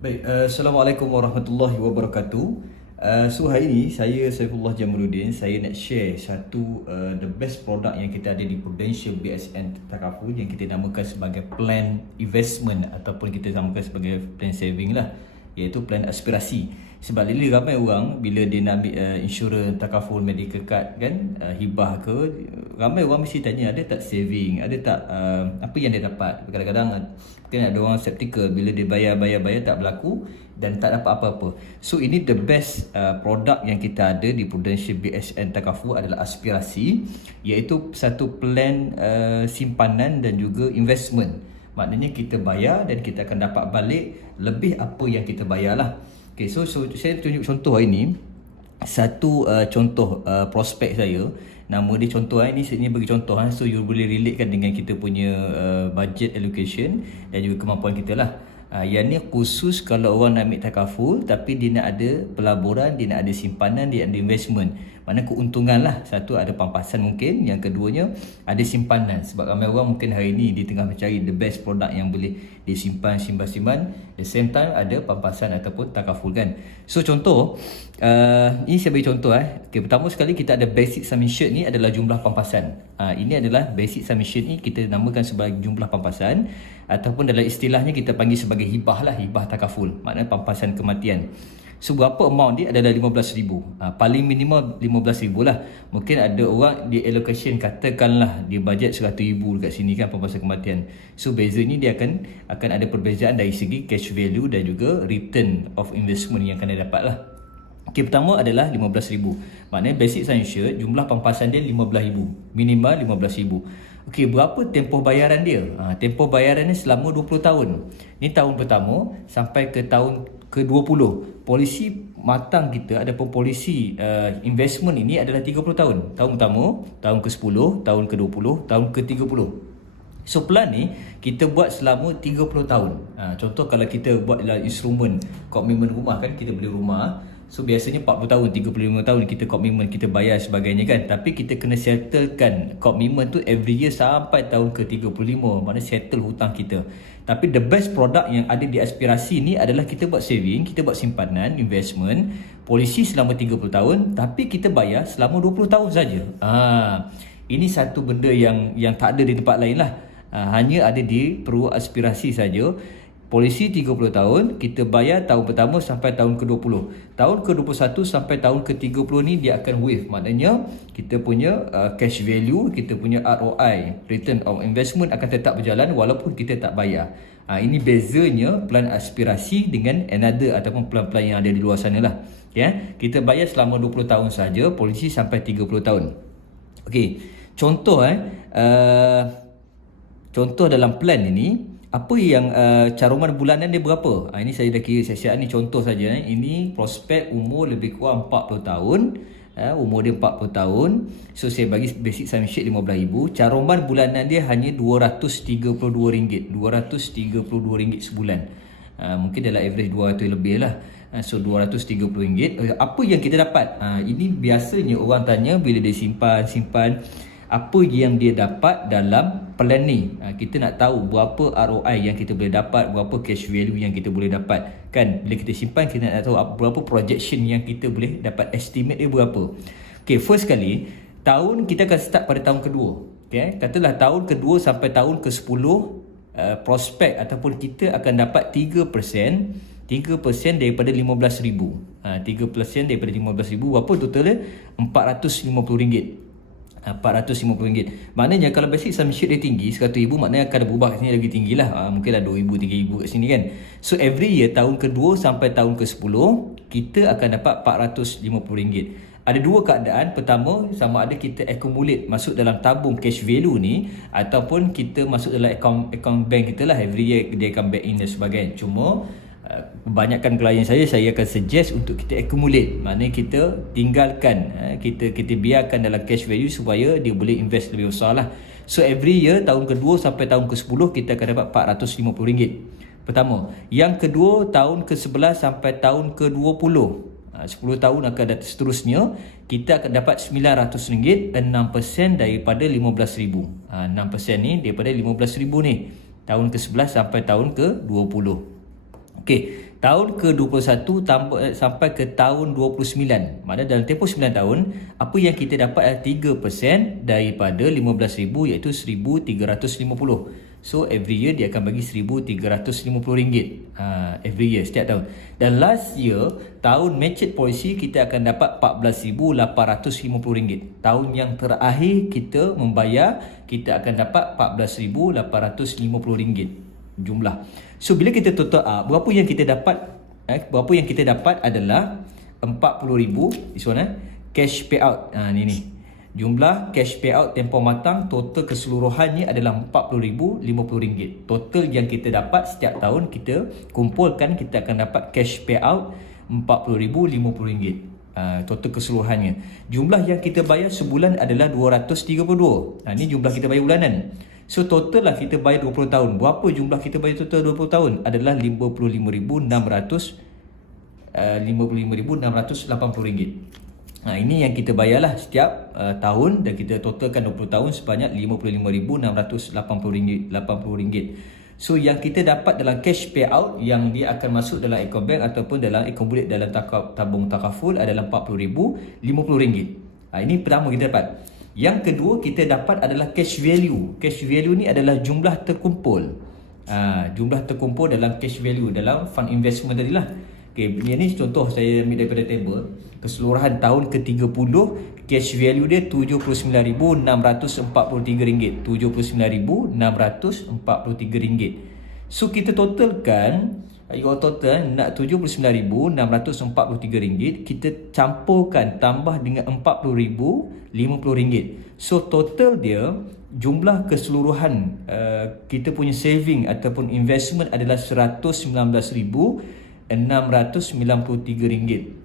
Baik, Assalamualaikum warahmatullahi wabarakatuh. So hari ini saya Saifullah Jamaluddin, saya nak share satu the best product yang kita ada di Prudential BSN Takaful yang kita namakan sebagai plan investment ataupun kita namakan sebagai plan saving lah, iaitu plan aspirasi. Sebab ini ramai orang bila dia nak ambil insurans Takaful medical card kan, hibah ke, ramai orang mesti tanya ada tak saving, ada tak apa yang dia dapat. Kadang-kadang mungkin ada orang skeptical bila dia bayar tak berlaku dan tak dapat apa-apa. So ini the best produk yang kita ada di Prudential BSN Takaful adalah aspirasi, iaitu satu plan simpanan dan juga investment. Maknanya kita bayar dan kita akan dapat balik lebih apa yang kita bayar lah. Okay, so saya tunjuk contoh hari ni. Satu contoh prospek saya. Nama dia contoh ini saya bagi contoh so you boleh relate kan dengan kita punya budget allocation dan juga kemampuan kita lah. Yang ni khusus kalau orang nak ambil takaful tapi dia nak ada pelaburan, dia nak ada simpanan, dia ada investment. Mana keuntungan lah. Satu ada pampasan mungkin, yang keduanya ada simpanan. Sebab ramai orang mungkin hari ni dia tengah mencari the best product yang boleh disimpan, simpan. The same time ada pampasan ataupun takaful kan. So contoh, ini saya bagi contoh okay, pertama sekali kita ada basic sum insured ni adalah jumlah pampasan. Ini adalah basic sum insured ni kita namakan sebagai jumlah pampasan, ataupun dalam istilahnya kita panggil sebagai hibah lah, hibah takaful, maknanya pampasan kematian. So berapa amount dia adalah RM15,000. Paling minimum RM15,000 lah. Mungkin ada orang di allocation katakanlah dia bajet RM100,000 dekat sini kan pampasan kematian. So beza ni dia akan ada perbezaan dari segi cash value dan juga return of investment yang akan dia dapat lah. Okay, pertama adalah RM15,000. Maknanya basic sum insured, jumlah pampasan dia RM15,000. Minimal RM15,000. Okey, berapa tempoh bayaran dia? Tempoh bayaran ni selama 20 tahun. Ni tahun pertama sampai ke tahun ke-20. Polisi matang kita ada polisi investment ini adalah 30 tahun. Tahun pertama, tahun ke-10, tahun ke-20, tahun ke-30. So plan ni kita buat selama 30 tahun. Contoh kalau kita buat dalam instrumen komitmen rumah kan, kita beli rumah. So biasanya 40 tahun, 35 tahun kita komitmen, kita bayar sebagainya kan. Tapi kita kena settlekan komitmen tu every year sampai tahun ke-35. Maknanya settle hutang kita. Tapi the best product yang ada di aspirasi ni adalah kita buat saving, kita buat simpanan, investment, polisi selama 30 tahun, tapi kita bayar selama 20 tahun saja. Ini satu benda yang tak ada di tempat lain lah. Hanya ada di Pro Aspirasi saja. Polisi 30 tahun, kita bayar tahun pertama sampai tahun ke-20. Tahun ke-21 sampai tahun ke-30 ni dia akan waive. Maknanya kita punya cash value, kita punya ROI, return of investment akan tetap berjalan walaupun kita tak bayar. Ini bezanya plan aspirasi dengan another ataupun plan-plan yang ada di luar sana lah. Okay? Kita bayar selama 20 tahun saja, polisi sampai 30 tahun. Okey, contoh contoh dalam plan ini, apa yang caruman bulanan dia berapa? Ini saya dah kira siap-siap ni contoh saja. Ini prospek umur lebih kurang 40 tahun. Umur dia 40 tahun. So saya bagi basic sum insured RM15,000. Caruman bulanan dia hanya RM232. RM232 sebulan. Mungkin dalam average 200 lebih lah. So RM230. Apa yang kita dapat? Ini biasanya orang tanya bila dia simpan apa yang dia dapat dalam plan ni. Kita nak tahu berapa ROI yang kita boleh dapat, berapa cash value yang kita boleh dapat. Kan bila kita simpan kita nak tahu berapa projection yang kita boleh dapat, estimate dia berapa. Okay, first kali kita akan start pada tahun kedua. Okay, katalah tahun kedua sampai tahun ke-10, prospek ataupun kita akan dapat 3% daripada RM15,000. 3% daripada RM15,000 berapa totalnya? RM450. RM450. Maknanya kalau basic sum insured dia tinggi RM100,000, maknanya akan berubah kat sini lagi tinggi lah. Mungkin dah RM2,000, RM3,000 kat sini kan. So every year tahun kedua sampai tahun ke-10 kita akan dapat RM450. Ada dua keadaan. Pertama, sama ada kita accumulate masuk dalam tabung cash value ni, ataupun kita masuk dalam account bank kita lah. Every year dia akan back in dan sebagainya. Cuma kebanyakan klien saya akan suggest untuk kita accumulate. Maknanya kita tinggalkan, kita biarkan dalam cash value supaya dia boleh invest lebih besar lah. So every year tahun kedua sampai tahun ke-10 kita akan dapat RM450. Pertama. Yang kedua, tahun ke-11 sampai tahun ke-20, 10 tahun akan datang seterusnya, kita akan dapat RM900, 6% daripada RM15,000. 6% ni daripada RM15,000 ni, tahun ke-11 sampai tahun ke-20. Okey, Tahun ke-21 sampai ke tahun 29. Maknanya dalam tempoh 9 tahun, apa yang kita dapat adalah 3% daripada 15,000 iaitu 1,350. So every year dia akan bagi RM1,350 every year setiap tahun. Dan last year, tahun matched policy kita akan dapat RM14,850. Tahun yang terakhir kita membayar, kita akan dapat RM14,850 jumlah. So bila kita total up, berapa yang kita dapat? Berapa yang kita dapat adalah RM40,000 this one, cash payout. Ni jumlah cash payout tempoh matang total keseluruhannya adalah RM40,050. Total yang kita dapat setiap tahun kita kumpulkan, kita akan dapat cash payout RM40,050. Total keseluruhannya. Jumlah yang kita bayar sebulan adalah 232. Ni jumlah kita bayar bulanan. So total lah kita bayar 20 tahun. Berapa jumlah kita bayar total 20 tahun? Adalah RM55,680. Ini yang kita bayarlah setiap tahun, dan kita totalkan 20 tahun sebanyak RM55,680. So yang kita dapat dalam cash payout yang dia akan masuk dalam account bank ataupun dalam account bulat dalam tabung takaful adalah RM40,050. Ini pertama kita dapat. Yang kedua kita dapat adalah cash value. Cash value ni adalah jumlah terkumpul. Jumlah terkumpul dalam cash value dalam fund investment tadi lah. Okay, ini contoh saya ambil daripada table. Keseluruhan tahun ke-30, cash value dia RM79,643. RM79,643. So kita totalkan, total nak RM79,643, kita campurkan tambah dengan RM40,050. So total dia, jumlah keseluruhan kita punya saving ataupun investment adalah RM119,693.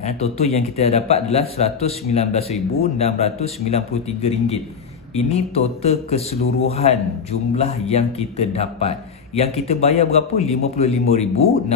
Total yang kita dapat adalah RM119,693. Ini total keseluruhan jumlah yang kita dapat. Yang kita bayar berapa? RM55,680.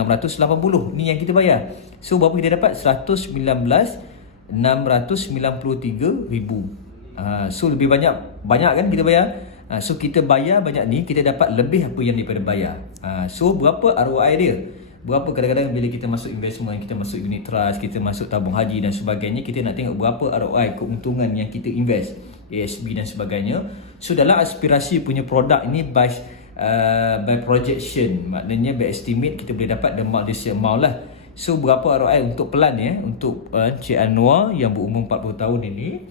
Ni yang kita bayar. So berapa kita dapat? RM119,693,000. So lebih banyak kan kita bayar. So kita bayar banyak ni, kita dapat lebih apa yang daripada bayar. So berapa ROI dia? Berapa kadang-kadang bila kita masuk investment, kita masuk unit trust, kita masuk tabung haji dan sebagainya, kita nak tengok berapa ROI, keuntungan yang kita invest, ASB dan sebagainya. So dalam aspirasi punya produk ini by projection, maknanya by estimate kita boleh dapat this amount lah. So berapa ROI untuk pelan untuk Cik Anwar yang berumur 40 tahun ini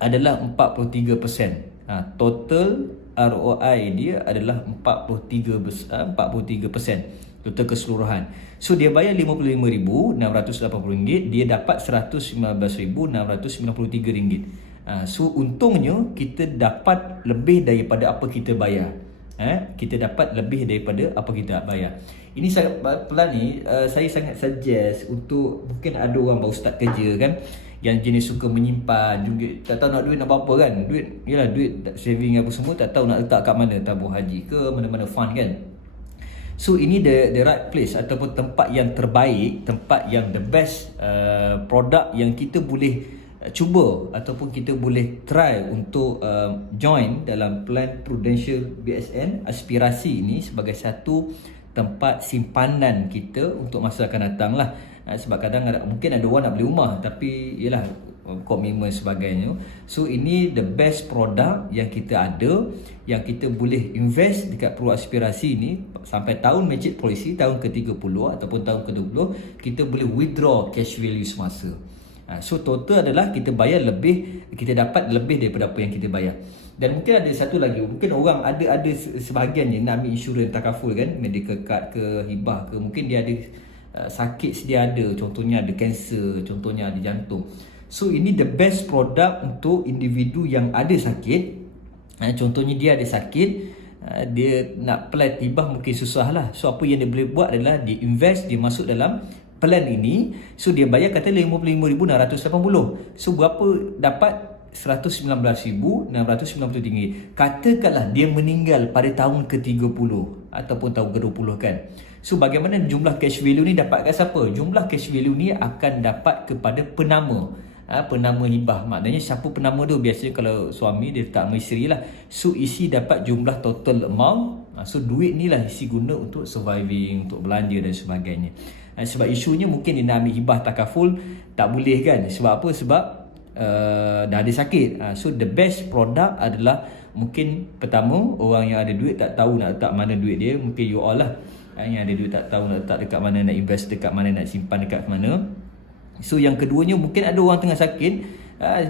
adalah 43%. Total ROI dia adalah 43%. Total keseluruhan. So dia bayar RM55,680, dia dapat RM119,693. So untungnya kita dapat lebih daripada apa kita bayar. Kita dapat lebih daripada apa kita bayar. Ini sangat pelan ni, saya sangat suggest untuk mungkin ada orang baru start kerja kan, yang jenis suka menyimpan juga, tak tahu nak duit nak apa kan. Duit saving apa semua, tak tahu nak letak kat mana, tabung haji ke mana-mana fund kan. So ini the right place ataupun tempat yang terbaik, tempat yang the best produk yang kita boleh cuba ataupun kita boleh try untuk join dalam plan Prudential BSN Aspirasi ini sebagai satu tempat simpanan kita untuk masa akan datang lah. Sebab kadang mungkin ada orang nak beli rumah tapi yelah komitmen sebagainya. So ini the best product yang kita ada, yang kita boleh invest dekat Pro Aspirasi ni sampai tahun matched policy, tahun ke-30 ataupun tahun ke-20, kita boleh withdraw cash value semasa. So total adalah kita bayar lebih, kita dapat lebih daripada apa yang kita bayar. Dan mungkin ada satu lagi, mungkin orang ada sebahagian je nak ambil insurans takaful kan, medical card ke hibah ke, mungkin dia ada sakit sedia ada, contohnya ada kanser, contohnya ada jantung. So ini the best product untuk individu yang ada sakit. Contohnya dia ada sakit, dia nak plan hibah mungkin susah lah. So apa yang dia boleh buat adalah dia invest, dia masuk dalam plan ini. So dia bayar kata RM55,680. So berapa dapat? RM119,693. Katakanlah dia meninggal pada tahun ke-30 ataupun tahun ke-20 kan. So bagaimana jumlah cash value ni dapat kat siapa? Jumlah cash value ni akan dapat kepada penama. Penama hibah, maknanya siapa penama tu, biasanya kalau suami dia letak nama isteri lah. So isi dapat jumlah total amount So duit ni lah isi guna untuk surviving, untuk belanja dan sebagainya. Sebab isunya mungkin dia nak ambil hibah takaful, tak boleh kan. Sebab apa? Sebab dah ada sakit. So the best product adalah, mungkin pertama, orang yang ada duit tak tahu nak letak mana duit dia. Mungkin you all lah yang ada duit tak tahu nak letak dekat mana, nak invest dekat mana, nak simpan dekat mana. So yang keduanya, mungkin ada orang tengah sakit,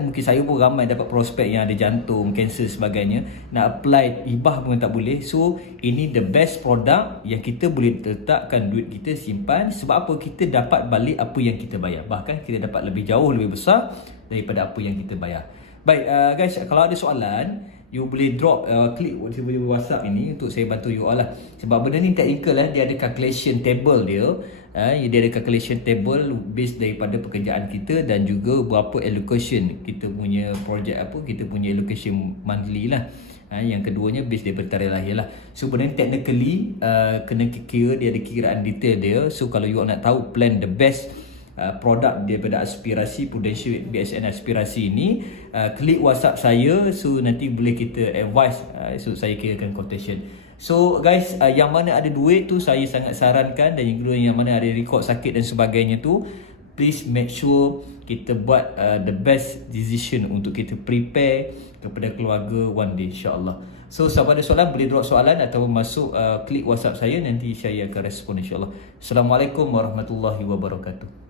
mungkin saya pun ramai dapat prospek yang ada jantung, kanser sebagainya, nak apply hibah pun tak boleh. So ini the best product yang kita boleh letakkan duit kita, simpan. Sebab apa? Kita dapat balik apa yang kita bayar. Bahkan kita dapat lebih jauh, lebih besar daripada apa yang kita bayar. Baik guys, kalau ada soalan, you boleh drop klik WhatsApp ini untuk saya bantu you all lah. Sebab benda ni technical lah, dia ada calculation table dia. Dia ada calculation table based daripada pekerjaan kita dan juga berapa allocation kita punya projek apa, kita punya allocation monthly lah. Yang keduanya based daripada tarikh lahir lah. So benda ni technically kena kira, dia ada kiraan detail dia. So kalau you all nak tahu plan the best produk daripada aspirasi Prudential BSN aspirasi ini, klik WhatsApp saya. So nanti boleh kita advise, so saya kirakan quotation. So guys, yang mana ada duit tu saya sangat sarankan, dan yang mana ada rekod sakit dan sebagainya tu, please make sure kita buat the best decision untuk kita prepare kepada keluarga one day, insyaAllah. So siapa ada soalan boleh drop soalan atau masuk klik WhatsApp saya, nanti saya akan respon insyaAllah. Assalamualaikum warahmatullahi wabarakatuh.